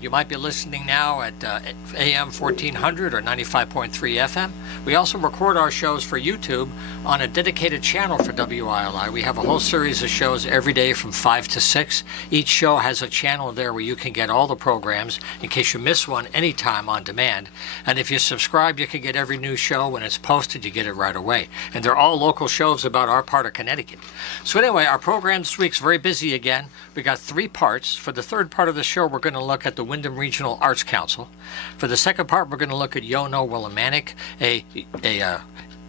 You might be listening now at AM 1400 or 95.3 FM. We also record our shows for YouTube on a dedicated channel for WILI. We have a whole series of shows every day from 5 to 6. Each show has a channel there where you can get all the programs in case you miss one anytime on demand. And if you subscribe, you can get every new show when it's posted. You get it right away. And they're all local shows about our part of Connecticut. So anyway, our program this week's very busy again. We got 3 parts. For the third part of the show, we're going to look at the Wyndham Regional Arts Council. For the second part, we're going to look at Yono Willimantic, a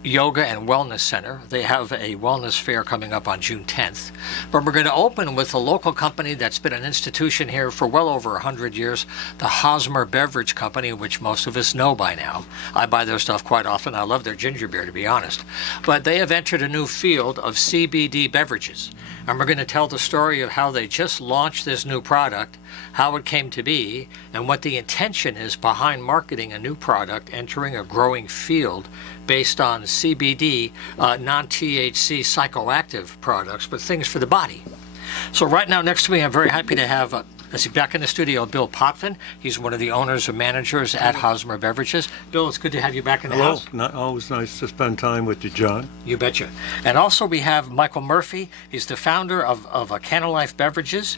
yoga and wellness center. They have a wellness fair coming up on June 10th. But we're going to open with a local company that's been an institution here for well over 100 years, the Hosmer Beverage Company, which most of us know by now. I buy their stuff quite often. I love their ginger beer, to be honest. But they have entered a new field of CBD beverages. And we're going to tell the story of how they just launched this new product, how it came to be, and what the intention is behind marketing a new product entering a growing field based on CBD, non-THC psychoactive products, but things for the body. So right now next to me, I'm very happy to have back in the studio, Bill Potvin. He's one of the owners and managers at Hosmer Beverages. Bill, it's good to have you back in the house. Always nice to spend time with you, John. You betcha. And also we have Michael Murphy. He's the founder of Canalife Beverages,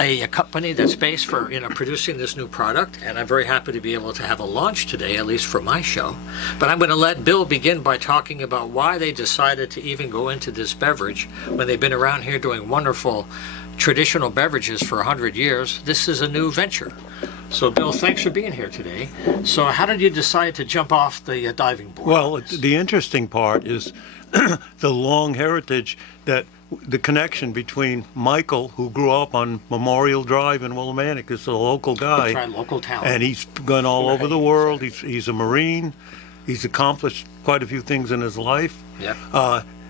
a company that's based for producing this new product. And I'm very happy to be able to have a launch today, at least for my show. But I'm going to let Bill begin by talking about why they decided to even go into this beverage when they've been around here doing wonderful traditional beverages for 100 years. This is a new venture. So Bill, thanks for being here today. So how did you decide to jump off the diving board? Well, the interesting part is the long heritage, that the connection between Michael, who grew up on Memorial Drive in Willimantic, is a local guy. That's right, local talent. And he's gone all over the world. He's a Marine. He's accomplished quite a few things in his life. Yep.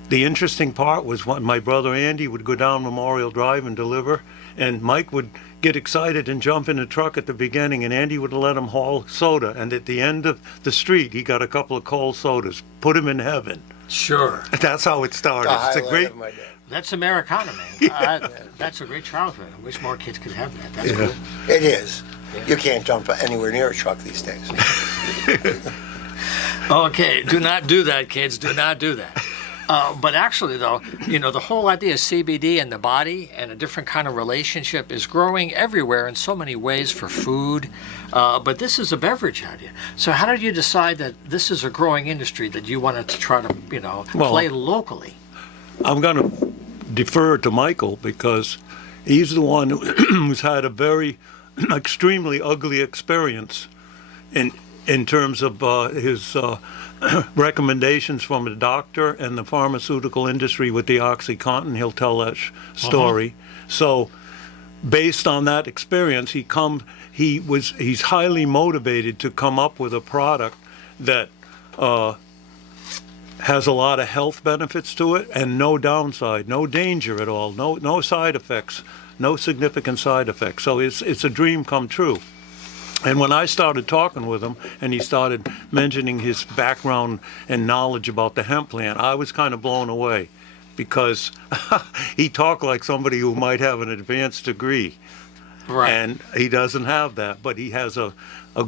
The interesting part was when my brother Andy would go down Memorial Drive and deliver, and Mike would get excited and jump in the truck at the beginning, and Andy would let him haul soda, and at the end of the street he got a couple of cold sodas. Put him in heaven. Sure. That's how it started. It's a great. That's Americana, man. That's a great childhood. I wish more kids could have that. That's cool. It is. Yeah. You can't jump anywhere near a truck these days. Okay, do not do that, kids. Do not do that. But actually, though, the whole idea of CBD and the body and a different kind of relationship is growing everywhere in so many ways for food. But this is a beverage idea. So how did you decide that this is a growing industry that you wanted to try to, play locally? I'm going to defer to Michael because he's the one who's had a very extremely ugly experience in terms of his recommendations from the doctor and the pharmaceutical industry with the OxyContin. He'll tell that story. So based on that experience, he's highly motivated to come up with a product that has a lot of health benefits to it and no downside, no danger at all, no side effects, no significant side effects. So it's a dream come true. And when I started talking with him and he started mentioning his background and knowledge about the hemp plant, I was kind of blown away because he talked like somebody who might have an advanced degree. Right. And he doesn't have that, but he has a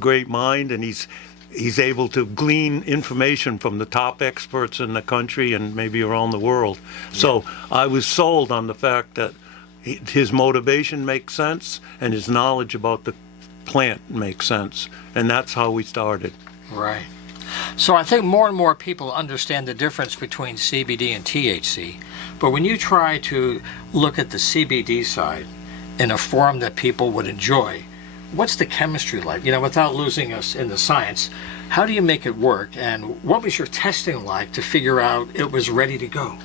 great mind, and he's able to glean information from the top experts in the country and maybe around the world. Yeah. So I was sold on the fact that his motivation makes sense and his knowledge about the plant makes sense, and that's how we started. Right. So I think more and more people understand the difference between CBD and THC, but when you try to look at the CBD side in a form that people would enjoy, what's the chemistry like? Without losing us in the science, how do you make it work, and what was your testing like to figure out it was ready to go?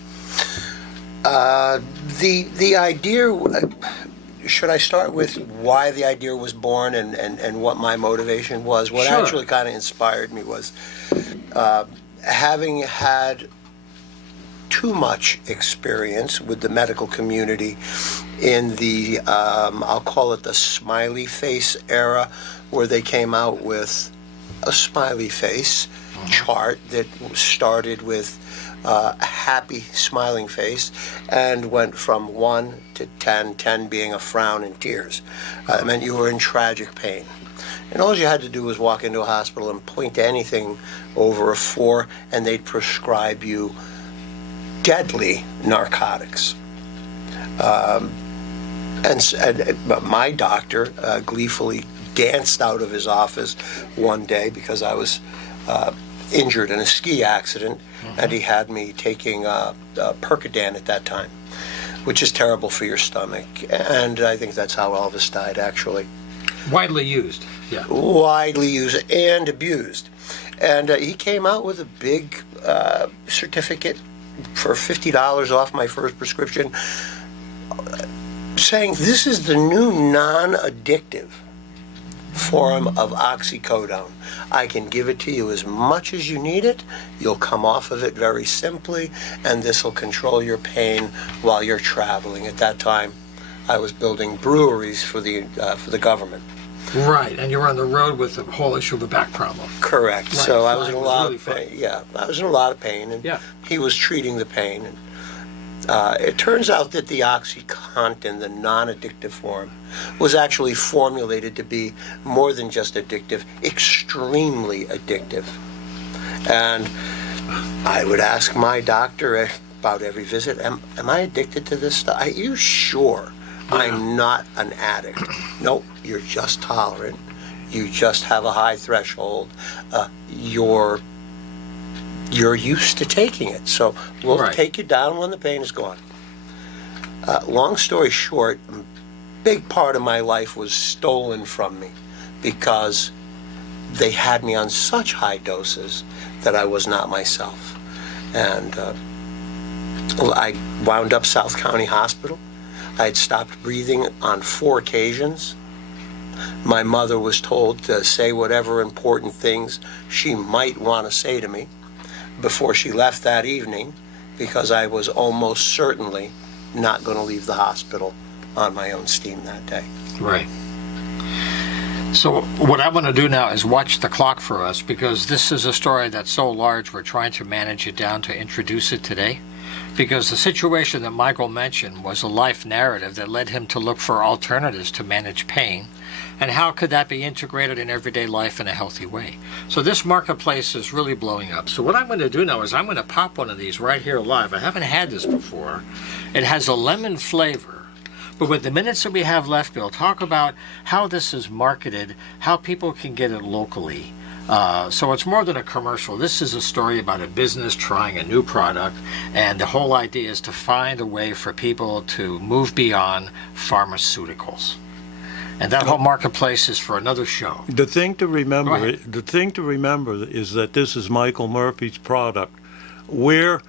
The idea, should I start with why the idea was born and what my motivation was? What Sure. actually kind of inspired me was having had too much experience with the medical community in the, I'll call it the smiley face era, where they came out with a smiley face chart that started with a happy, smiling face and went from 1 to 10, 10 being a frown and tears. It meant you were in tragic pain. And all you had to do was walk into a hospital and point to anything over a 4, and they'd prescribe you deadly narcotics. But my doctor gleefully danced out of his office one day because I was injured in a ski accident, and he had me taking Percodan at that time, which is terrible for your stomach. And I think that's how Elvis died, actually. Widely used, yeah. Widely used and abused. And he came out with a big certificate for $50 off my first prescription, saying this is the new non-addictive form of oxycodone. I can give it to you as much as you need it. You'll come off of it very simply, and this will control your pain while you're traveling. At that time, I was building breweries for the government. Right, and you were on the road with the whole issue of a back problem. Correct. Right, so I was in a flying lot was of really pain. Yeah, I was in a lot of pain, and Yeah. he was treating the pain. And it turns out that the OxyContin, the non-addictive form, was actually formulated to be more than just addictive, extremely addictive. And I would ask my doctor about every visit, am I addicted to this stuff? Are you sure I'm not an addict? Nope, you're just tolerant. You just have a high threshold. You're used to taking it, so we'll Right. take you down when the pain is gone. Long story short, a big part of my life was stolen from me because they had me on such high doses that I was not myself. And I wound up South County Hospital. I had stopped breathing on 4 occasions. My mother was told to say whatever important things she might want to say to me before she left that evening, because I was almost certainly not going to leave the hospital on my own steam that day. Right. So what I want to do now is watch the clock for us, because this is a story that's so large we're trying to manage it down to introduce it today. Because the situation that Michael mentioned was a life narrative that led him to look for alternatives to manage pain. And how could that be integrated in everyday life in a healthy way? So this marketplace is really blowing up. So what I'm going to do now is I'm going to pop one of these right here live. I haven't had this before. It has a lemon flavor. But with the minutes that we have left, we'll talk about how this is marketed, how people can get it locally. So it's more than a commercial. This is a story about a business trying a new product, and the whole idea is to find a way for people to move beyond pharmaceuticals. And that whole marketplace is for another show. The thing to Go remember, ahead. is that this is Michael Murphy's product. Where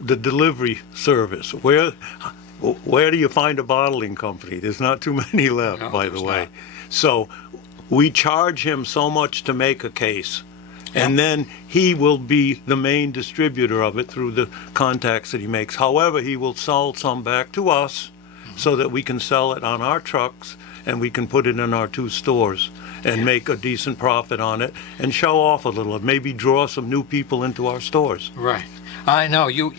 the delivery service, where do you find a bottling company? There's not too many left, No, by the there's way. not. So we charge him so much to make a case, and then he will be the main distributor of it through the contacts that he makes. However, he will sell some back to us so that we can sell it on our trucks, and we can put it in our 2 stores and make a decent profit on it and show off a little and maybe draw some new people into our stores. Right. I know you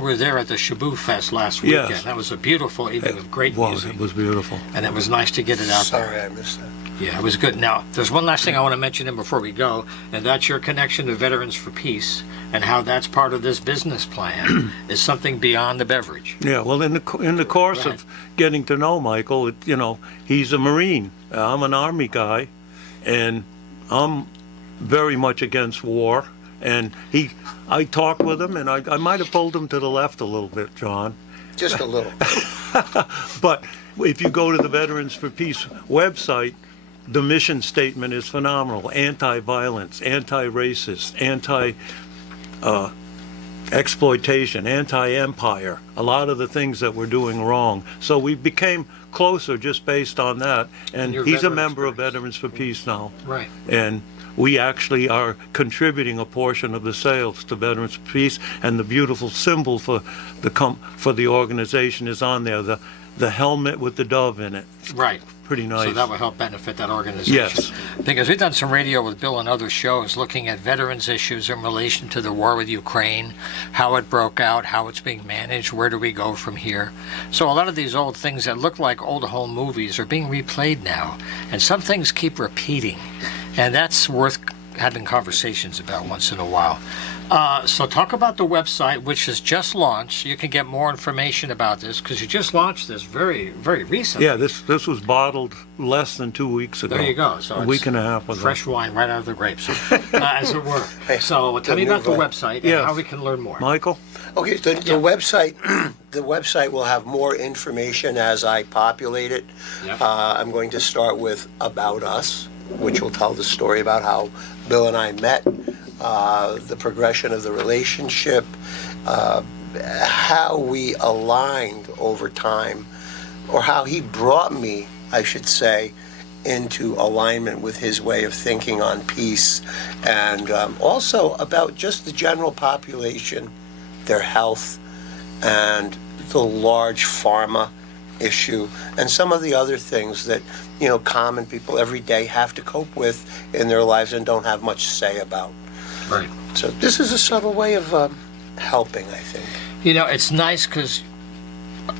were there at the Shabu Fest last weekend. Yes. That was a beautiful evening with great music. It was beautiful. And it was nice to get it out there. Sorry I missed that. Yeah, it was good. Now, there's one last thing I want to mention in before we go, and that's your connection to Veterans for Peace and how that's part of this business plan is something beyond the beverage. Yeah, well, in the course Right. of getting to know Michael, he's a Marine. I'm an Army guy, and I'm very much against war. And I talked with him, and I might have pulled him to the left a little bit, John. Just a little. But if you go to the Veterans for Peace website, the mission statement is phenomenal. Anti-violence, anti-racist, anti-exploitation, anti-empire. A lot of the things that we're doing wrong. So we became closer just based on that. And your he's a veterans member of groups. Veterans for Peace now. Right. And we actually are contributing a portion of the sales to Veterans for Peace, and the beautiful symbol for the organization is on there, the the helmet with the dove in it. Right. Pretty nice. So that will help benefit that organization. Yes. Because we've done some radio with Bill and other shows looking at veterans issues in relation to the war with Ukraine, how it broke out, how it's being managed, where do we go from here. So a lot of these old things that look like old home movies are being replayed now. And some things keep repeating. And that's worth having conversations about once in a while. So talk about the website, which is just launched. You can get more information about this because you just launched this very, very recently. Yeah, this was bottled less than 2 weeks ago. There you go. So a week and a half ago. fresh wine right out of the grapes, as it were. So tell me about the website and how we can learn more. Michael? Okay, the website, the website will have more information as I populate it. Yep. I'm going to start with About Us, which will tell the story about how Bill and I met, the progression of the relationship, how we aligned over time, or how he brought me, I should say, into alignment with his way of thinking on peace, and also about just the general population, their health, and the large pharma issue, and some of the other things that, common people every day have to cope with in their lives and don't have much say about. Right. So this is a subtle way of helping, I think. It's nice because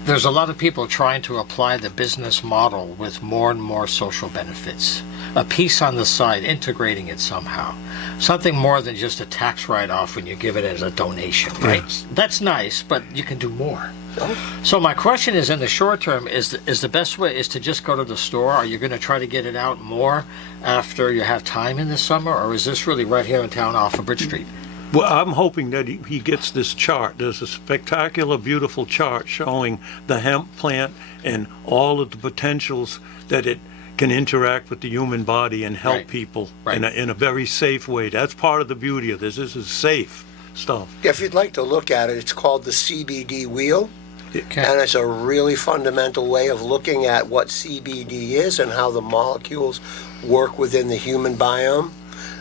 there's a lot of people trying to apply the business model with more and more social benefits. A piece on the side, integrating it somehow. Something more than just a tax write-off when you give it as a donation, right? Yeah. That's nice, but you can do more. Oh. So my question is, in the short term, is the best way is to just go to the store? Are you going to try to get it out more after you have time in the summer, or is this really right here in town off of Bridge Street? Well, I'm hoping that he gets this chart. There's a spectacular, beautiful chart showing the hemp plant and all of the potentials that it can interact with the human body and help people in a very safe way. That's part of the beauty of this. This is safe stuff. If you'd like to look at it, it's called the CBD wheel. Okay. And it's a really fundamental way of looking at what CBD is and how the molecules work within the human biome.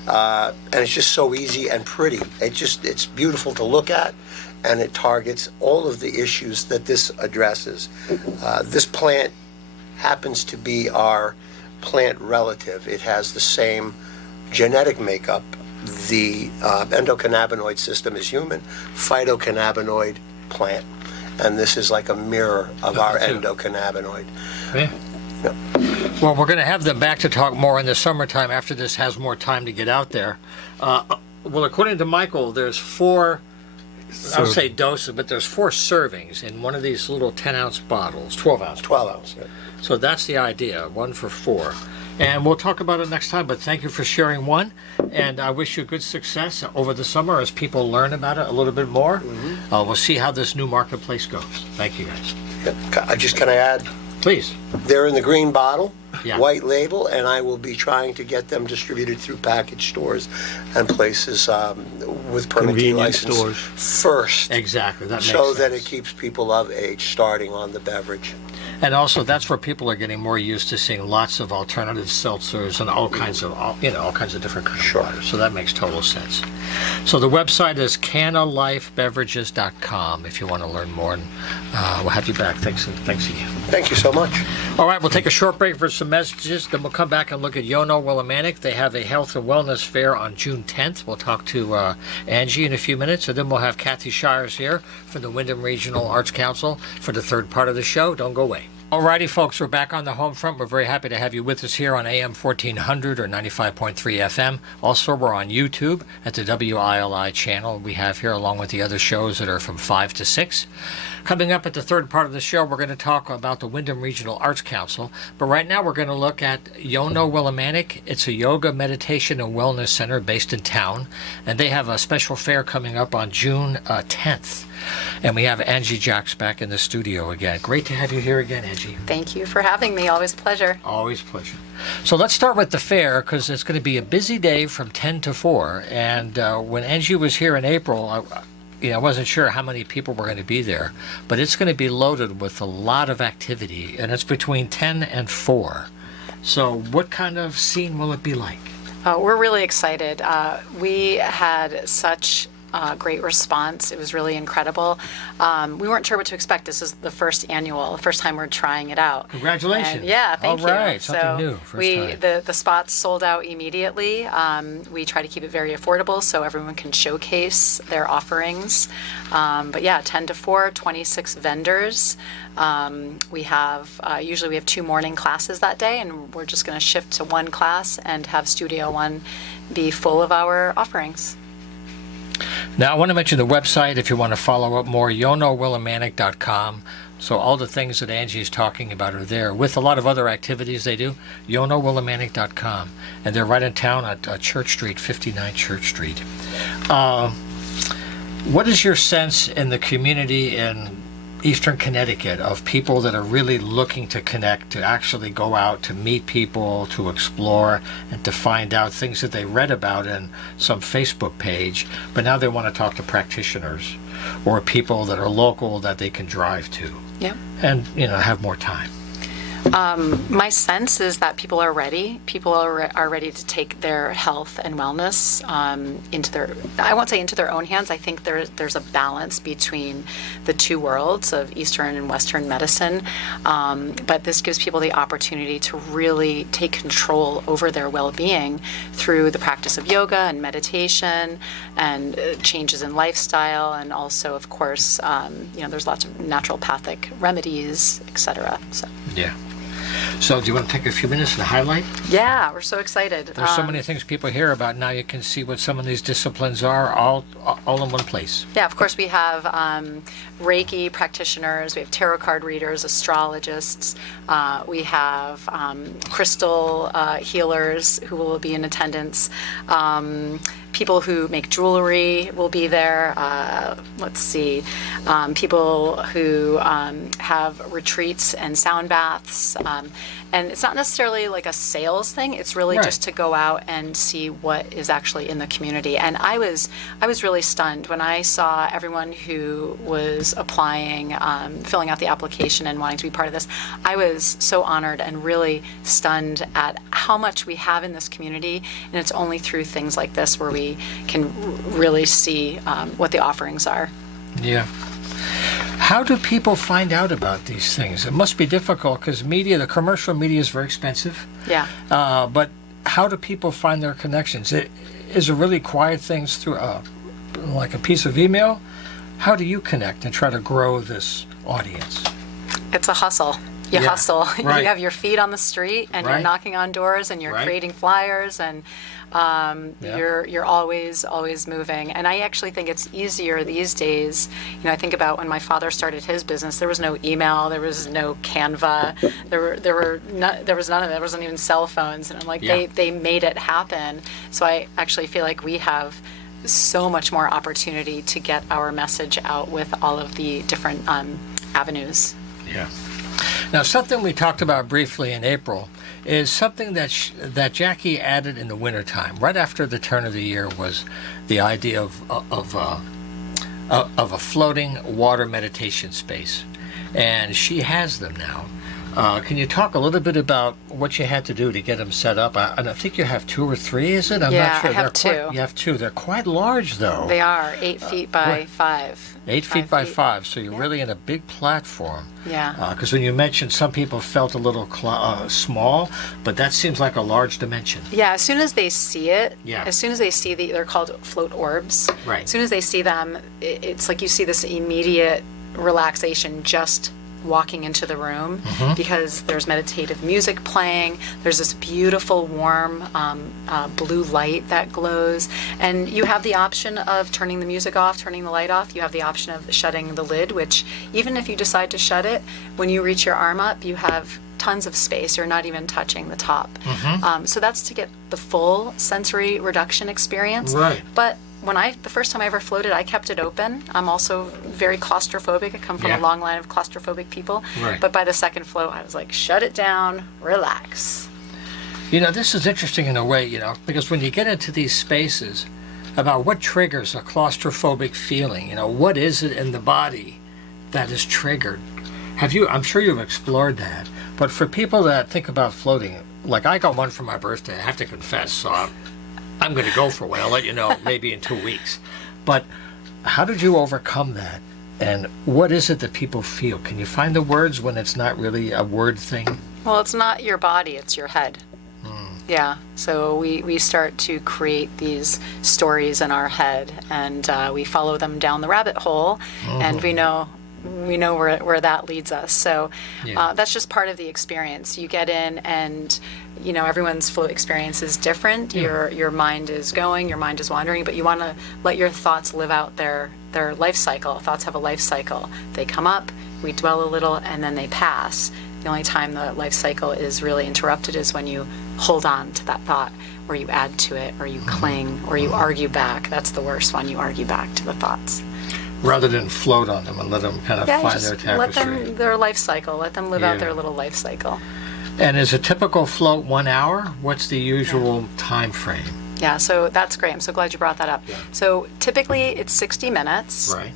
And it's just so easy and pretty. It's beautiful to look at, and it targets all of the issues that this addresses. This plant happens to be our plant relative. It has the same genetic makeup. The endocannabinoid system is human, phytocannabinoid plant. And this is like a mirror of our endocannabinoid. Yeah. Yeah. Well, we're going to have them back to talk more in the summertime after this has more time to get out there. Well, according to Michael, there's 4, I would say doses, but there's 4 servings in one of these little 10-ounce bottles, 12-ounce. 12-ounce. Yeah. So that's the idea, 1 for 4. And we'll talk about it next time, but thank you for sharing one. And I wish you good success over the summer as people learn about it a little bit more. Mm-hmm. We'll see how this new marketplace goes. Thank you, guys. Yeah. Can I add? Please. They're in the green bottle, white label, and I will be trying to get them distributed through package stores and places with permittee license stores first. Exactly, that makes so sense. that it keeps people of age starting on the beverage. And also, that's where people are getting more used to seeing lots of alternative seltzers and all kinds of, all kinds of different kinds of water. So that makes total sense. So the website is canalifebeverages.com if you want to learn more. And we'll have you back. Thanks again. Thank you so much. All right, we'll take a short break for some messages. Then we'll come back and look at Yono Willimantic. They have a health and wellness fair on June 10th. We'll talk to Angie in a few minutes. And then we'll have Kathy Shires here from the Wyndham Regional Arts Council for the third part of the show. Don't go away. Alrighty, folks, we're back on the Homefront. We're very happy to have you with us here on AM 1400 or 95.3 FM. Also, we're on YouTube at the WILI channel we have here, along with the other shows that are from 5 to 6. Coming up at the third part of the show, we're going to talk about the Wyndham Regional Arts Council. But right now, we're going to look at Yono Willimantic. It's a yoga, meditation, and wellness center based in town. And they have a special fair coming up on June 10th. And we have Angie Jacks back in the studio again. Great to have you here again, Angie. Thank you for having me. Always a pleasure. Always a pleasure. So let's start with the fair, because it's going to be a busy day from 10 to 4. And when Angie was here in April, I wasn't sure how many people were going to be there. But it's going to be loaded with a lot of activity. And it's between 10 and 4. So what kind of scene will it be like? We're really excited. We had such great response. It was really incredible. We weren't sure what to expect. This is the first time we're trying it out. Congratulations. And yeah, thank you. All right, something new. First time. The spots sold out immediately. We try to keep it very affordable so everyone can showcase their offerings. But yeah, 10 to 4, 26 vendors. We have usually we have 2 morning classes that day, and we're just going to shift to 1 class and have Studio One be full of our offerings. Now, I want to mention the website if you want to follow up more, yonowillimantic.com. So all the things that Angie is talking about are there, with a lot of other activities they do, yonowillimantic.com. And they're right in town at Church Street, 59 Church Street. What is your sense in the community in Eastern Connecticut of people that are really looking to connect, to actually go out, to meet people, to explore, and to find out things that they read about in some Facebook page, but now they want to talk to practitioners or people that are local that they can drive to? Yeah. And, have more time. My sense is that people are ready. People are ready to take their health and wellness into their, I won't say into their own hands. I think there's a balance between the 2 worlds of Eastern and Western medicine. But this gives people the opportunity to really take control over their well-being through the practice of yoga and meditation and changes in lifestyle. And also, of course, there's lots of naturopathic remedies, etc. Yeah. So do you want to take a few minutes to highlight? Yeah, we're so excited. There's so many things people hear about. Now you can see what some of these disciplines are all in one place. Yeah, of course we have Reiki practitioners, we have tarot card readers, astrologists, we have crystal healers who will be in attendance. People who make jewelry will be there. Let's see. People who have retreats and sound baths. And it's not necessarily like a sales thing. It's really Right. just to go out and see what is actually in the community. And I was really stunned when I saw everyone who was applying, filling out the application and wanting to be part of this. I was so honored and really stunned at how much we have in this community. And it's only through things like this where we can really see what the offerings are. Yeah. How do people find out about these things? It must be difficult because the commercial media is very expensive. Yeah. But how do people find their connections? Is it really quiet things through like a piece of email? How do you connect and try to grow this audience? It's a hustle. You Yeah, hustle. right. You have your feet on the street and Right. you're knocking on doors and you're Right. creating flyers and Yeah. you're always moving. And I actually think it's easier these days. I think about when my father started his business. There was no email. There was no Canva. There was none of it. There wasn't even cell phones. And I'm like, Yeah. they made it happen. So I actually feel like we have so much more opportunity to get our message out with all of the different avenues. Yeah. Now, something we talked about briefly in April is something that Jackie added in the wintertime, right after the turn of the year, was the idea of a floating water meditation space. And she has them now. Can you talk a little bit about what you had to do to get them set up? And I think you have 2 or 3, is it? I'm Yeah, not sure. I have 2. You have 2. They're quite large, though. They are 8 feet by 5. 8 feet by 5. 5, so you're Yeah. really in a big platform. Yeah. Because when you mentioned some people felt a little small, but that seems like a large dimension. Yeah, as soon as they see it, Yeah. as soon as they see they're called float orbs. Right. As soon as they see them, it's like you see this immediate relaxation just walking into the room because there's meditative music playing. There's this beautiful, warm blue light that glows. And you have the option of turning the music off, turning the light off. You have the option of shutting the lid, which even if you decide to shut it, when you reach your arm up, you have tons of space. You're not even touching the top. So that's to get the full sensory reduction experience. Right. But the first time I ever floated, I kept it open. I'm also very claustrophobic. I come from Yeah. a long line of claustrophobic people. Right. But by the second float, I was like, shut it down, relax. This is interesting in a way, because when you get into these spaces, about what triggers a claustrophobic feeling, what is it in the body that is triggered? I'm sure you've explored that, but for people that think about floating, like I got one for my birthday, I have to confess, so I'm going to go for one. I'll let you know maybe in 2 weeks. But how did you overcome that? And what is it that people feel? Can you find the words when it's not really a word thing? Well, it's not your body, it's your head. Yeah, so we start to create these stories in our head, and we follow them down the rabbit hole, and we know where that leads us. So that's just part of the experience. You get in, and everyone's float experience is different. Your mind is going, your mind is wandering, but you want to let your thoughts live out their life cycle. Thoughts have a life cycle. They come up, we dwell a little, and then they pass. The only time the life cycle is really interrupted is when you hold on to that thought, or you add to it, or you cling, or you argue back. That's the worst one. You argue back to the thoughts. Rather than float on them and let them kind of find just their tapestry. let them their life cycle. Let them live out their little life cycle. And is a typical float 1 hour? What's the usual time frame? Yeah, so that's great. I'm so glad you brought that up. So typically it's 60 minutes, Right.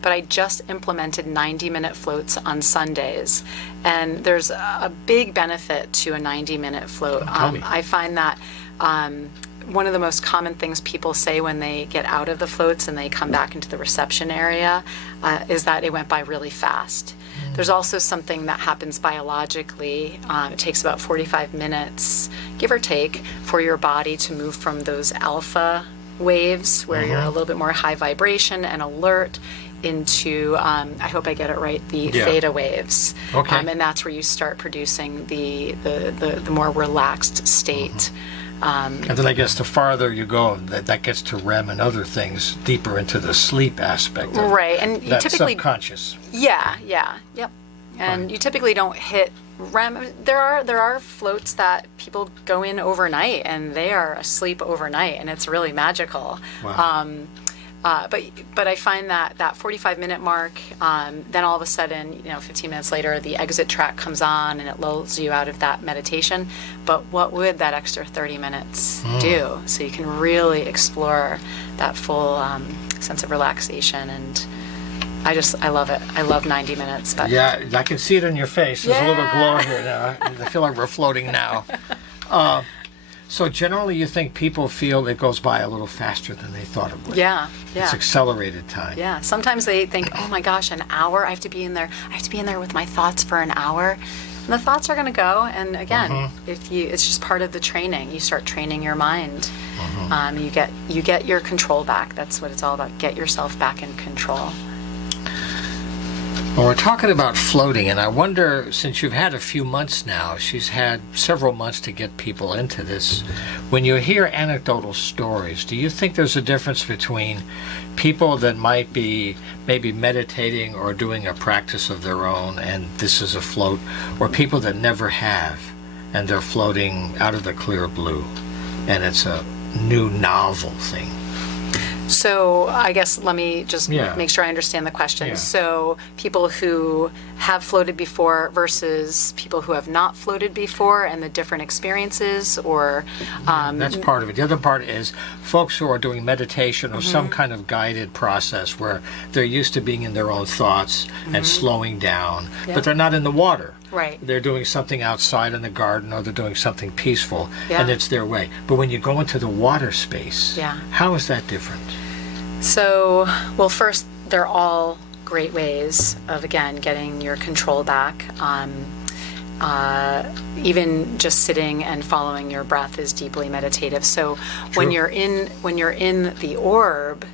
But I just implemented 90-minute floats on Sundays. And there's a big benefit to a 90-minute float. Tell me. I find that one of the most common things people say when they get out of the floats and they come back into the reception area is that it went by really fast. There's also something that happens biologically. It takes about 45 minutes, give or take, for your body to move from those alpha waves where you're a little bit more high vibration and alert into, I hope I get it right, the theta waves. Okay. And that's where you start producing the more relaxed state. And then I guess the farther you go, that gets to REM and other things, deeper into the sleep aspect of Right, and you that typically subconscious. Yep. And you typically don't hit REM. There are floats that people go in overnight, and they are asleep overnight, and it's really magical. Wow. But I find that 45-minute mark, then all of a sudden, 15 minutes later, the exit track comes on and it lulls you out of that meditation. But what would that extra 30 minutes do? So you can really explore that full sense of relaxation, and I love it. I love 90 minutes. But Yeah, I can see it in your face. There's a little glow here now. I feel like we're floating now. So generally you think people feel it goes by a little faster than they thought it would. yeah. It's accelerated time. Yeah, sometimes they think, oh my gosh, an hour, I have to be in there with my thoughts for an hour. And the thoughts are going to go, and again, it's just part of the training. You start training your mind. You get your control back. That's what it's all about. Get yourself back in control. Well, we're talking about floating, and I wonder, since you've had a few months now, she's had several months to get people into this. When you hear anecdotal stories, do you think there's a difference between people that might be maybe meditating or doing a practice of their own, and this is a float, or people that never have, and they're floating out of the clear blue, and it's a new novel thing? So I guess let me just Yeah. make sure I understand the question. Yeah. So people who have floated before versus people who have not floated before, and the different experiences, or That's part of it. The other part is folks who are doing meditation or some kind of guided process where they're used to being in their own thoughts and slowing down, but they're not in the water. Right. They're doing something outside in the garden, or they're doing something peaceful, Yeah. and it's their way. But when you go into the water space, Yeah. how is that different? So, well, first, they're all great ways of, again, getting your control back. Even just sitting and following your breath is deeply meditative. So when you're in the orb,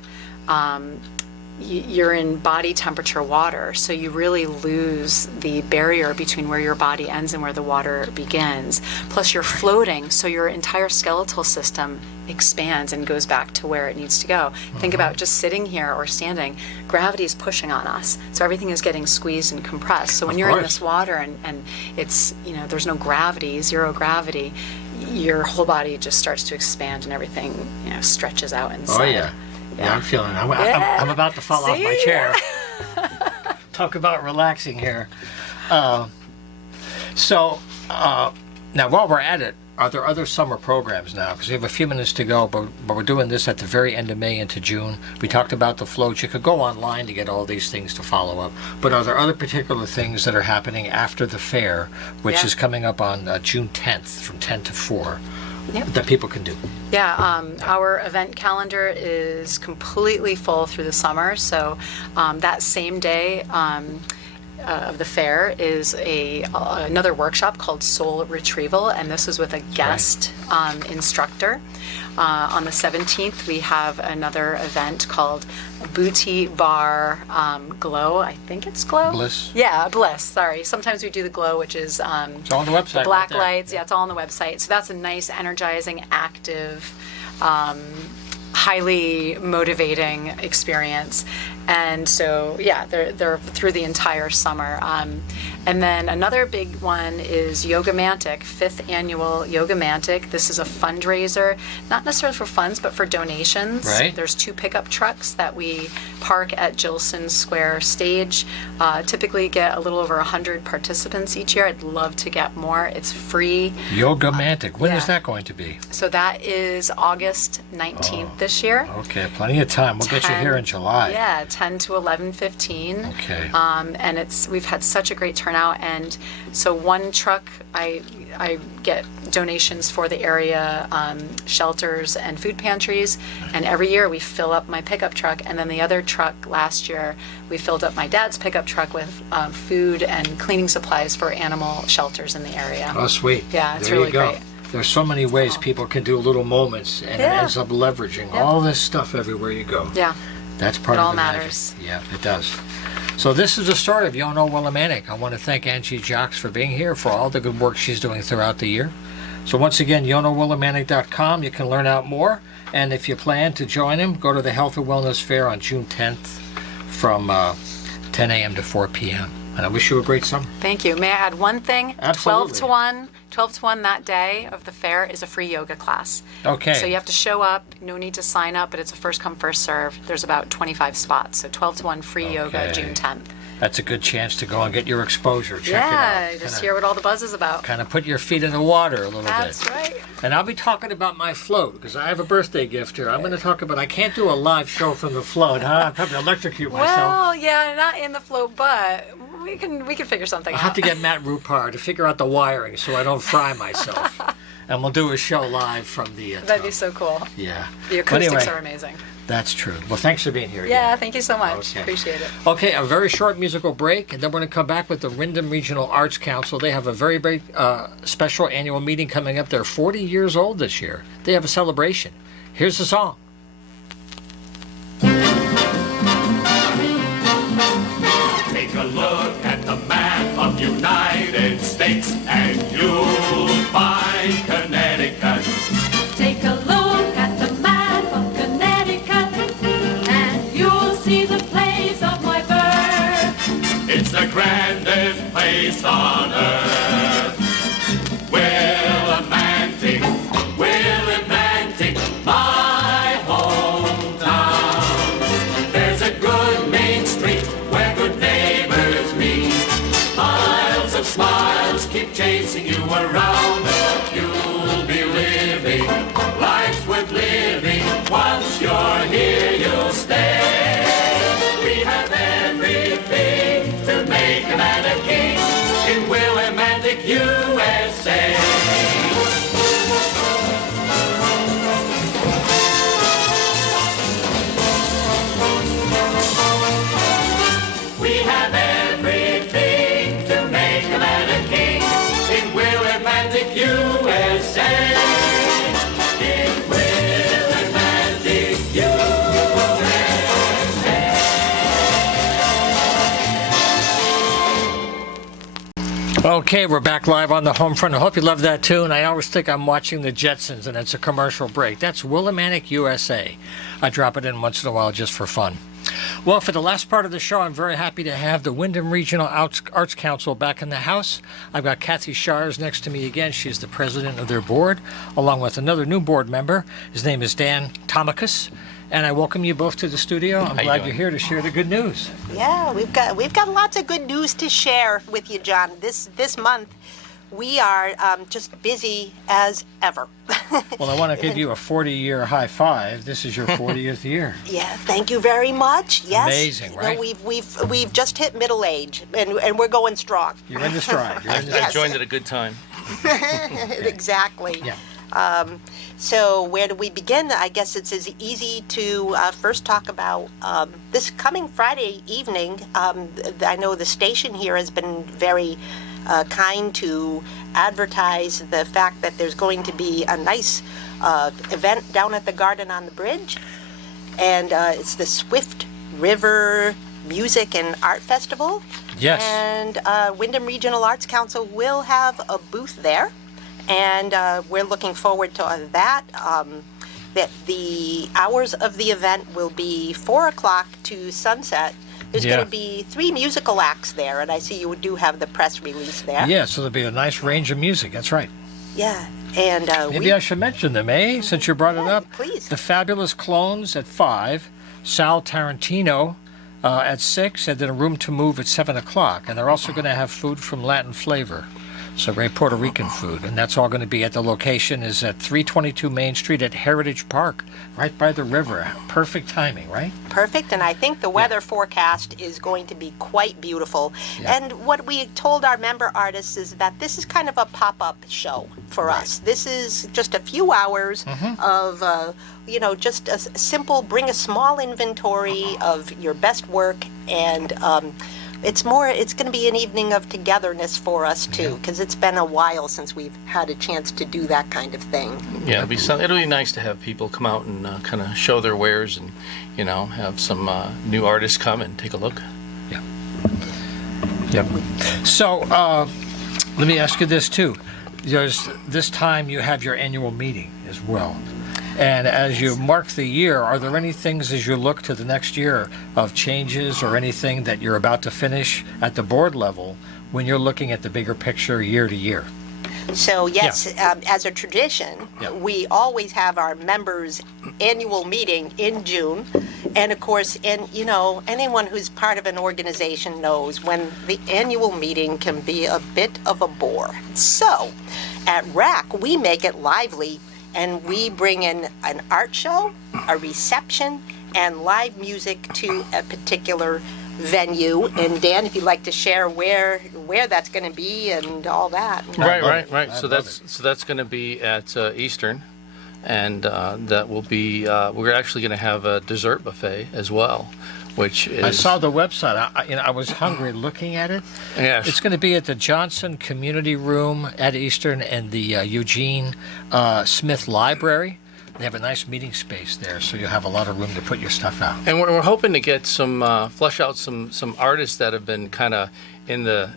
you're in body temperature water, so you really lose the barrier between where your body ends and where the water begins. Plus you're floating, so your entire skeletal system expands and goes back to where it needs to go. Think about just sitting here or standing. Gravity is pushing on us, so everything is getting squeezed and compressed. So when you're in this water and it's, there's no gravity, zero gravity, your whole body just starts to expand and everything, stretches out inside. Oh, yeah. Yeah, I'm feeling it. I'm about to fall off my See? chair. Talk about relaxing here. So now while we're at it, are there other summer programs now? Because we have a few minutes to go, but we're doing this at the very end of May into June. We talked about the floats. You could go online to get all these things to follow up. But are there other particular things that are happening after the fair, which Yeah. is coming up on June 10th from 10 to 4? Yep. that people can do? Yeah, our event calendar is completely full through the summer. So that same day of the fair is another workshop called Soul Retrieval, and this is with a guest instructor. On the 17th, we have another event called Booty Bar Glow. I think it's Glow? Bliss. Yeah, Bliss, sorry. Sometimes we do the Glow, which is It's on the website. black right there. lights. Yeah, it's all on the website. So that's a nice, energizing, active, highly motivating experience. And so, yeah, they're through the entire summer. And then another big one is Yogamantic, 5th annual Yogamantic. This is a fundraiser, not necessarily for funds, but for donations. Right. There's 2 pickup trucks that we park at Gilson Square stage. Typically get a little over 100 participants each year. I'd love to get more. It's free. Yogamantic. When is Yeah. that going to be? So that is August 19th this year. Okay, plenty of time. We'll get you here in July. Yeah, 10 to 11:15. Okay. And we've had such a great turnout. And so one truck, I get donations for the area shelters and food pantries. And every year we fill up my pickup truck. And then the other truck last year, we filled up my dad's pickup truck with food and cleaning supplies for animal shelters in the area. Oh, sweet. Yeah, it's There you really go. great. There's so many ways people can do little moments, and it Yeah. ends up leveraging all this stuff everywhere you go. Yeah. That's part It of all the magic. matters. Yeah, it does. So this is the start of Yono Willimantic. I want to thank Angie Jocks for being here, for all the good work she's doing throughout the year. So once again, YonoWillimantic.com. You can learn out more. And if you plan to join him, go to the Health and Wellness Fair on June 10th from 10 a.m. to 4 p.m. And I wish you a great summer. Thank you. May I add one thing? Absolutely. 12 to 1 that day of the fair is a free yoga class. Okay. So you have to show up. No need to sign up, but it's a first come, first serve. There's about 25 spots. So 12 to 1 free yoga Okay. June 10th. That's a good chance to go and get your exposure. Check Yeah, it out. just hear what all the buzz is about. Kind of put your feet in the water a little That's bit. right. And I'll be talking about my float because I have a birthday gift here. I'm going to talk about. I can't do a live show from the float. Huh? I'll probably electrocute myself. Well, yeah, not in the float, but we can figure something I'll out. have to get Matt Rupar to figure out the wiring so I don't fry myself. And we'll do a show live from the. That'd be tub. so cool. Yeah. The But acoustics anyway, are amazing. That's true. Well, thanks for being here. Yeah, again. thank you so much. Okay. Appreciate it. Okay, a very short musical break, and then we're going to come back with the Wyndham Regional Arts Council. They have a very, very special annual meeting coming up. They're 40 years old this year. They have a celebration. Here's the song. Take a look at the map of United States and you'll find Connecticut. Take a look at the map of Connecticut, and you'll see the place of my birth. It's the grandest place on earth. Willimantic, Willimantic, my hometown. There's a good main street where good neighbors meet. Miles of smiles keep chasing you around. You'll be living, life's worth living. Once you're here, you'll stay. We have everything to make a man a king in Willimantic, USA. We have everything to make a man a king in Willimantic, USA. In Willimantic, USA. Okay, we're back live on the Homefront. I hope you love that tune. I always think I'm watching the Jetsons, and it's a commercial break. That's Willimantic, USA. I drop it in once in a while just for fun. Well, for the last part of the show, I'm very happy to have the Wyndham Regional Arts Council back in the house. I've got Kathy Shires next to me again. She's the president of their board, along with another new board member. His name is Dan Tomakas. And I welcome you both to the studio. I'm glad you're here to share the good news. Yeah, we've got lots of good news to share with you, John. This month, we are just busy as ever. Well, I want to give you a 40-year high five. This is your 40th year. Yeah, thank you very much. Yes, Amazing, you know, right? we've just hit middle age, and we're going strong. You're in the stride. You're in the Yes. I joined at a good time. Exactly. Yeah. So where do we begin? I guess it's as easy to first talk about this coming Friday evening. I know the station here has been very kind to advertise the fact that there's going to be a nice event down at the Garden on the Bridge. And it's the Swift River Music and Art Festival. Yes. And Wyndham Regional Arts Council will have a booth there. And we're looking forward to that. That the hours of the event will be 4 o'clock to sunset. There's going to be 3 musical acts there, and I see you do have the press release there. Yeah, so there'll be a nice range of music. That's right. Yeah, and Maybe I should mention them, since you brought it up. Please. The Fabulous Clones at 5, Sal Tarantino at 6, and then a Room to Move at 7 o'clock. And they're also going to have food from Latin Flavor. So great Puerto Rican food, and that's all going to be at the location is at 322 Main Street at Heritage Park, right by the river. Perfect timing, right? Perfect, and I think the weather forecast is going to be quite beautiful. Yeah. And what we told our member artists is that this is kind of a pop-up show for us. This is just a few hours of, just a simple, bring a small inventory of your best work, and it's going to be an evening of togetherness for us too, because it's been a while since we've had a chance to do that kind of thing. Yeah, it'll be nice to have people come out and kind of show their wares and, have some new artists come and take a look. Yeah. Yep. So let me ask you this too. This time you have your annual meeting as well. And as you mark the year, are there any things as you look to the next year of changes or anything that you're about to finish at the board level when you're looking at the bigger picture year to year? So yes, as a tradition, we always have our members' annual meeting in June. And of course, anyone who's part of an organization knows when the annual meeting can be a bit of a bore. So at RAC, we make it lively. And we bring in an art show, a reception, and live music to a particular venue. And Dan, if you'd like to share where that's going to be and all that. Right. So that's going to be at Eastern, and that will be. We're actually going to have a dessert buffet as well. Which is, I saw the website. I was hungry looking at it. Yes. It's going to be at the Johnson Community Room at Eastern and the Eugene Smith Library. They have a nice meeting space there, so you'll have a lot of room to put your stuff out. And we're hoping to get flesh out some artists that have been kind of in the,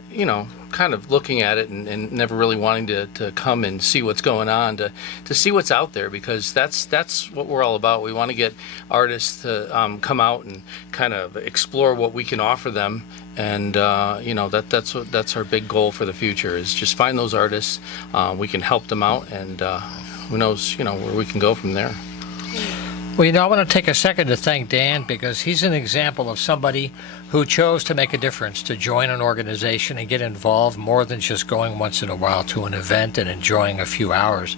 kind of looking at it and never really wanting to come and see what's going on, to see what's out there, because that's what we're all about. We want to get artists to come out and kind of explore what we can offer them, and that's our big goal for the future is just find those artists. We can help them out, and who knows, where we can go from there. Well, I want to take a second to thank Dan because he's an example of somebody who chose to make a difference, to join an organization and get involved more than just going once in a while to an event and enjoying a few hours.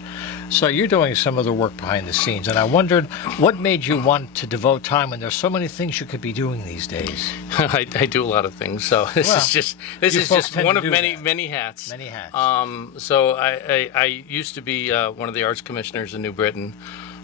So you're doing some of the work behind the scenes, and I wondered what made you want to devote time when there's so many things you could be doing these days. I do a lot of things, so this is just one of many hats. Many hats. So I used to be one of the arts commissioners in New Britain.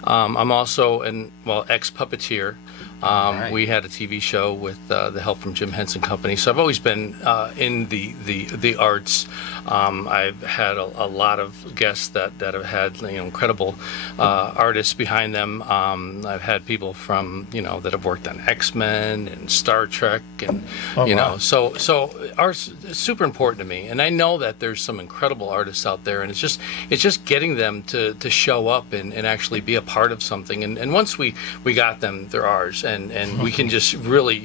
I'm also ex-puppeteer. Right. We had a TV show with the help from Jim Henson Company. So I've always been in the arts. I've had a lot of guests that have had incredible artists behind them. I've had people from that have worked on X-Men and Star Trek, and wow. So art's super important to me. And I know that there's some incredible artists out there, and it's just getting them to show up and actually be a part of something. And once we got them, they're ours. And we can just really,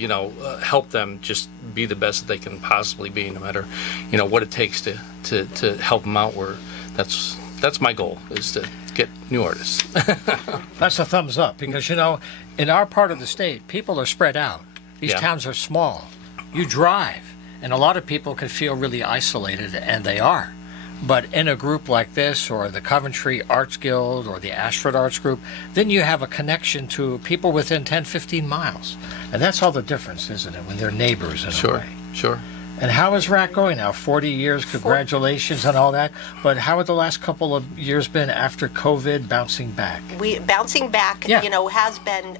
help them just be the best that they can possibly be, no matter, what it takes to help them out. That's my goal, is to get new artists. That's a thumbs up because, in our part of the state, people are spread out. These towns are small. You drive, and a lot of people can feel really isolated, and they are. But in a group like this, or the Coventry Arts Guild, or the Ashford Arts Group, then you have a connection to people within 10, 15 miles. And that's all the difference, isn't it, when they're neighbors in a way? Sure. And how is RAC going now? 40 years, congratulations and all that. But how have the last couple of years been after COVID bouncing back? We bouncing back, Yeah. has been,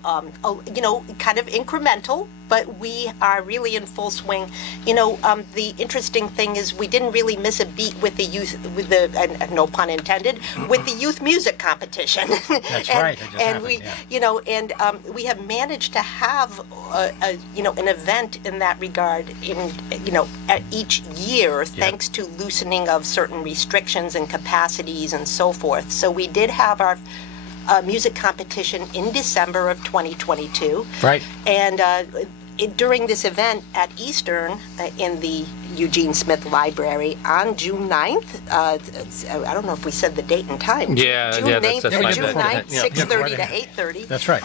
kind of incremental, but we are really in full swing. The interesting thing is we didn't really miss a beat with the youth, with the, and no pun intended, with the youth music competition. That's right. It just happened, we, yeah. we have managed to have, an event in that regard at each year, thanks to loosening of certain restrictions and capacities and so forth. So we did have our music competition in December of 2022. Right. And during this event at Eastern in the Eugene Smith Library on June 9th, I don't know if we said the date and time. Yeah, June yeah, 9th, that's fine. June 9th, Yeah. 6:30 to 8:30. That's right.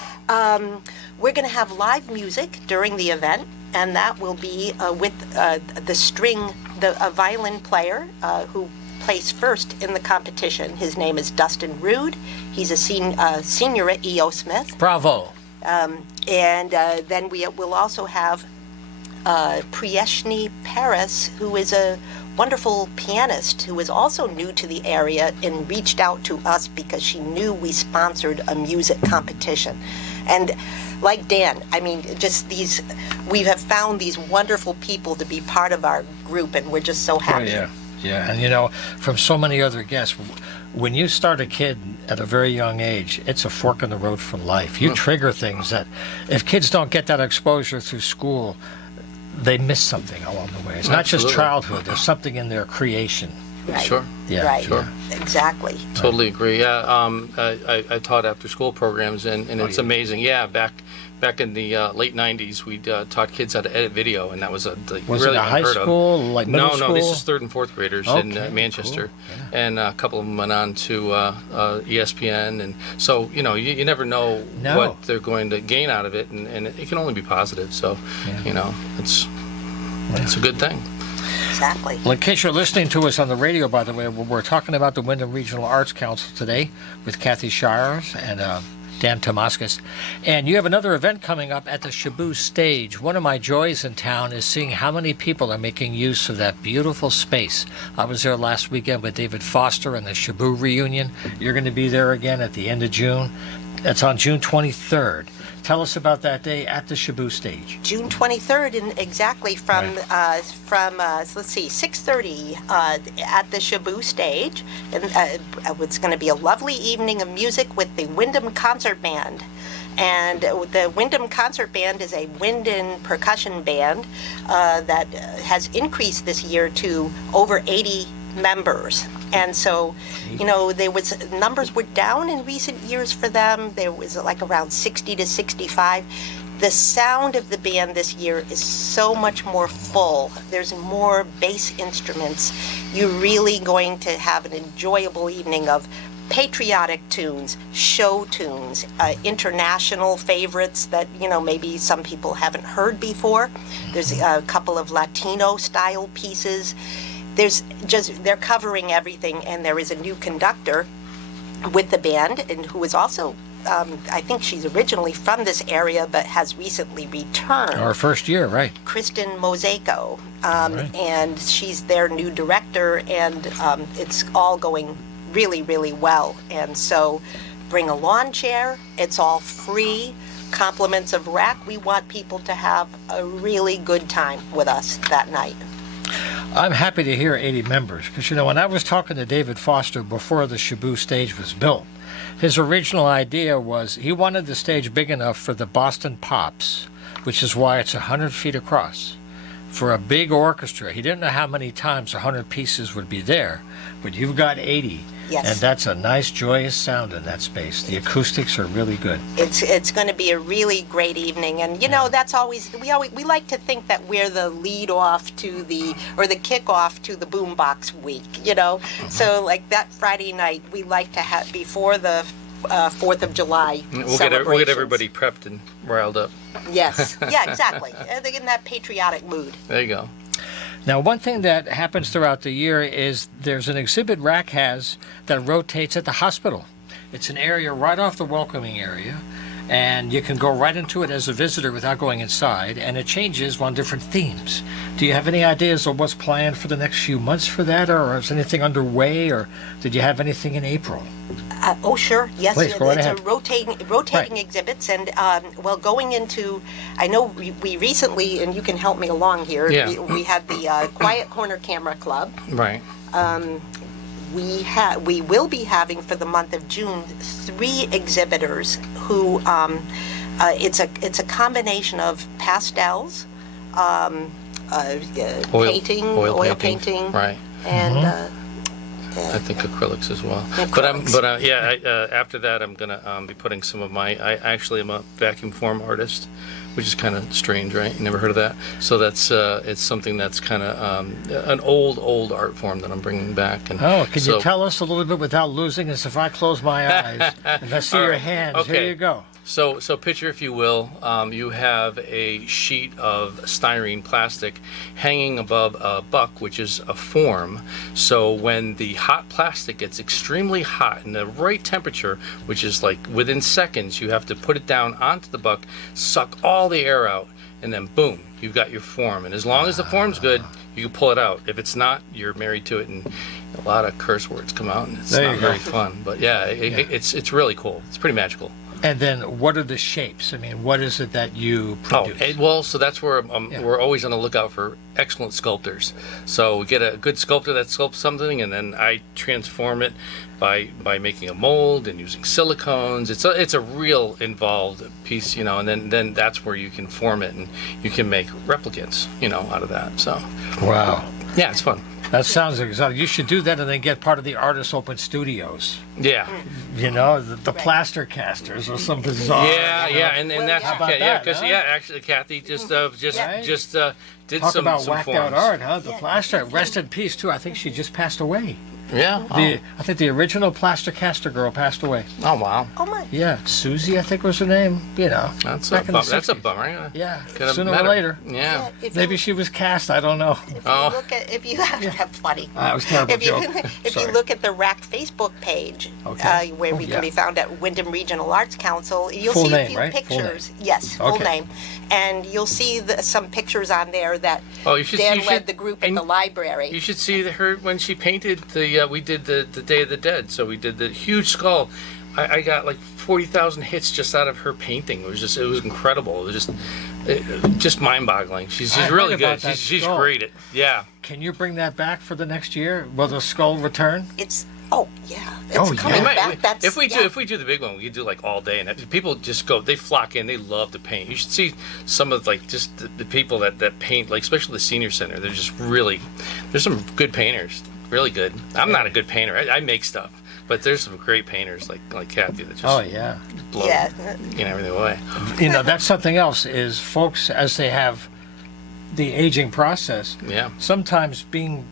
We're going to have live music during the event, and that will be with a violin player who placed first in the competition. His name is Dustin Rude. He's a senior at E.O. Smith. Bravo. And then we will also have Priyeshni Paris, who is a wonderful pianist who is also new to the area and reached out to us because she knew we sponsored a music competition. And like Dan, we have found these wonderful people to be part of our group, and we're just so happy. Oh, yeah. And from so many other guests, when you start a kid at a very young age, it's a fork in the road for life. You trigger things that if kids don't get that exposure through school, they miss something along the way. It's not just childhood. There's something in their creation. Right. Sure. Yeah, Right. sure. Exactly. Totally agree. Yeah, I taught after school programs, and it's amazing. Yeah, back in the late '90s, we taught kids how to edit video, and that was Was really it a high unheard of. school, like middle school? No, this is 3rd and 4th graders in Okay, Manchester, cool. Yeah. and a couple of them went on to ESPN, and so you never know what they're going to gain out of it, and it can only be positive. So, it's a good thing. Exactly. Well, in case you're listening to us on the radio, by the way, we're talking about the Wyndham Regional Arts Council today with Kathy Shires and Dan Tomaskas. And you have another event coming up at the Shaboo Stage. One of my joys in town is seeing how many people are making use of that beautiful space. I was there last weekend with David Foster and the Shaboo reunion. You're going to be there again at the end of June. It's on June 23rd. Tell us about that day at the Shaboo Stage. June 23rd, and exactly from let's see, 6:30 at the Shaboo Stage, and it's going to be a lovely evening of music with the Wyndham Concert Band. And the Wyndham Concert Band is a wind and percussion band that has increased this year to over 80 members. And so, numbers were down in recent years for them. There was like around 60 to 65. The sound of the band this year is so much more full. There's more bass instruments. You're really going to have an enjoyable evening of patriotic tunes, show tunes, international favorites that, maybe some people haven't heard before. There's a couple of Latino style pieces. They're covering everything, and there is a new conductor with the band, and who is also, I think she's originally from this area, but has recently returned. Our first year, right. Kristen Mosaico, Right. and she's their new director, and it's all going really, really well. And so bring a lawn chair. It's all free. Compliments of RAC. We want people to have a really good time with us that night. I'm happy to hear 80 members because, when I was talking to David Foster before the Shaboo Stage was built, his original idea was he wanted the stage big enough for the Boston Pops, which is why it's 100 feet across. For a big orchestra, he didn't know how many times 100 pieces would be there, but you've got 80. Yes. And that's a nice, joyous sound in that space. The acoustics are really good. It's going to be a really great evening, and that's always we like to think that we're the lead off to the kickoff to the boombox week, So like that Friday night, we like to have before the 4th of July We'll celebrations. get everybody prepped and riled up. Yes, yeah, exactly. They're in that patriotic mood. There you go. Now, one thing that happens throughout the year is there's an exhibit RAC has that rotates at the hospital. It's an area right off the welcoming area, and you can go right into it as a visitor without going inside, and it changes on different themes. Do you have any ideas of what's planned for the next few months for that, or is anything underway, or did you have anything in April? Oh, sure. Yes, Please, go right it's ahead. a rotating Right. exhibits, and well, going into, I know we recently, and you can help me along here. Yeah. We had the Quiet Corner Camera Club. Right. We will be having for the month of June 3 exhibitors who it's a combination of pastels, painting, oil painting, Right. and I think acrylics as well. Acrylics. After that, I'm gonna be putting some of my. I actually am a vacuum form artist, which is kind of strange, right? You never heard of that? So that's it's something that's kind of an old art form that I'm bringing back. And Oh, can so, you tell us a little bit without losing us? If I close my eyes and I see All your right. hands, Okay. here you go. So picture, if you will, you have a sheet of styrene plastic hanging above a buck, which is a form. So when the hot plastic gets extremely hot in the right temperature, which is like within seconds, you have to put it down onto the buck, suck all the air out, and then boom, you've got your form. And as long as the form's good, you can pull it out. If it's not, you're married to it, and a lot of curse words come out, and it's There not you go. very fun. But yeah, it's really cool. It's pretty magical. And then what are the shapes? I mean, what is it that you produce? Well, so that's where we're always on the lookout for excellent sculptors. So we get a good sculptor that sculpts something, and then I transform it by making a mold and using silicones. It's a real involved piece, and then that's where you can form it, and you can make replicants, out of that. So Wow. yeah, it's fun. That sounds exotic. You should do that and then get part of the Artists Open Studios. Yeah. The plaster casters or some bizarre. Yeah, and Well, that's yeah. How about yeah, that, because huh? actually, Kathy just did Talk some about some whacked forms. out art, huh? The plaster. Rest in peace, too. I think she just passed away. Yeah. I think the original plaster caster girl passed away. Oh wow. oh my. Yeah, Susie, I think was her name. That's back a in the bummer. That's a 60s. bummer. Yeah, Could've sooner met or her. later. Yeah. If Maybe you, she was cast. I don't know. if you Oh. look at, if you have funny. It was a terrible If you, joke. if you Sorry. look at the RAC Facebook page, Okay. where we yeah. can be found at Wyndham Regional Arts Council, you'll Full see name, a few right? Full name. pictures. Yes, full Okay. name. And you'll see some pictures on there that Oh, you should. Dan you led should, the group at and the library. You should see her when she painted the. We did the Day of the Dead, so we did the huge skull. I got like 40,000 hits just out of her painting. It was incredible. It was just mind-boggling. She's I really heard about good. that She's skull. great at. Yeah. Can you bring that back for the next year? Will the skull return? It's yeah, it's Oh, coming yeah. back. That's if we yeah. do the big one, we could do like all day, and people just go. They flock in. They love to paint. You should see some of like just the people that paint, like especially the senior center. They're just really. There's some good painters. Really good. I'm not a good painter. I make stuff, but there's some great painters like Kathy that just Oh yeah. blow Yeah. everything away. That's something else. Is folks as they have the aging process. Yeah. Sometimes being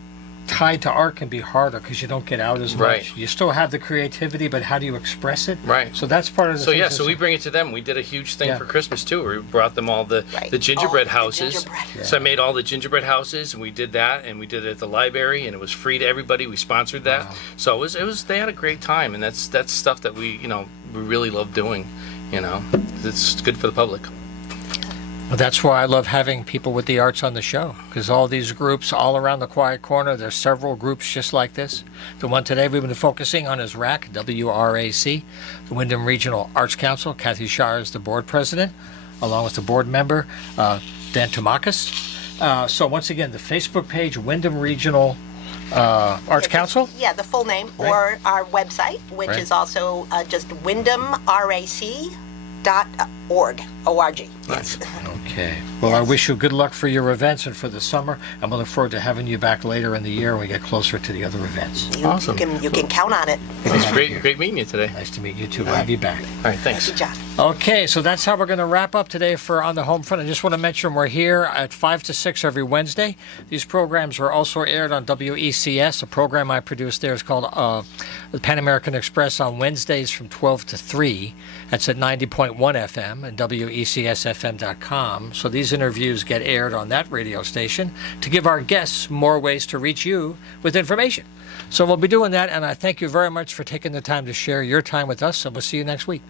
tied to art can be harder because you don't get out as much. Right. You still have the creativity, but how do you express it? Right. So that's part of the. So things yeah, that's- so we bring it to them. We did a huge thing Yeah. for Christmas too. Where we brought them all the Right. gingerbread Oh, the houses. gingerbread. So I made all the gingerbread houses, and we did that, and we did it at the library, and it was free to everybody. We sponsored that, so it was. They had a great time, and that's stuff that we we really love doing. It's good for the public. Well, that's why I love having people with the arts on the show, because all these groups all around the Quiet Corner, there's several groups just like this. The one today we've been focusing on is RAC, W-R-A-C, the Wyndham Regional Arts Council. Kathy Shire is the board president, along with the board member, Dan Tomakis. So once again, the Facebook page, Wyndham Regional Arts Council. Yeah, the full name, Right. or our website, which Right. is also just wyndhamrac.org. O-R-G. Yes. Okay. Well, I wish you good luck for your events and for the summer, and we look forward to having you back later in the year when we get closer to the other events. Awesome. You can count on it. It's great meeting you today. Nice to meet you too. We'll have you back. All right, thanks. Good job. Okay, so that's how we're going to wrap up today for On the Home Front. I just want to mention we're here at 5 to 6 every Wednesday. These programs are also aired on WECS. A program I produce there is called the Pan American Express on Wednesdays from 12 to 3. That's at 90.1 FM and WECSFM.com. So these interviews get aired on that radio station to give our guests more ways to reach you with information. So we'll be doing that, and I thank you very much for taking the time to share your time with us, and we'll see you next week.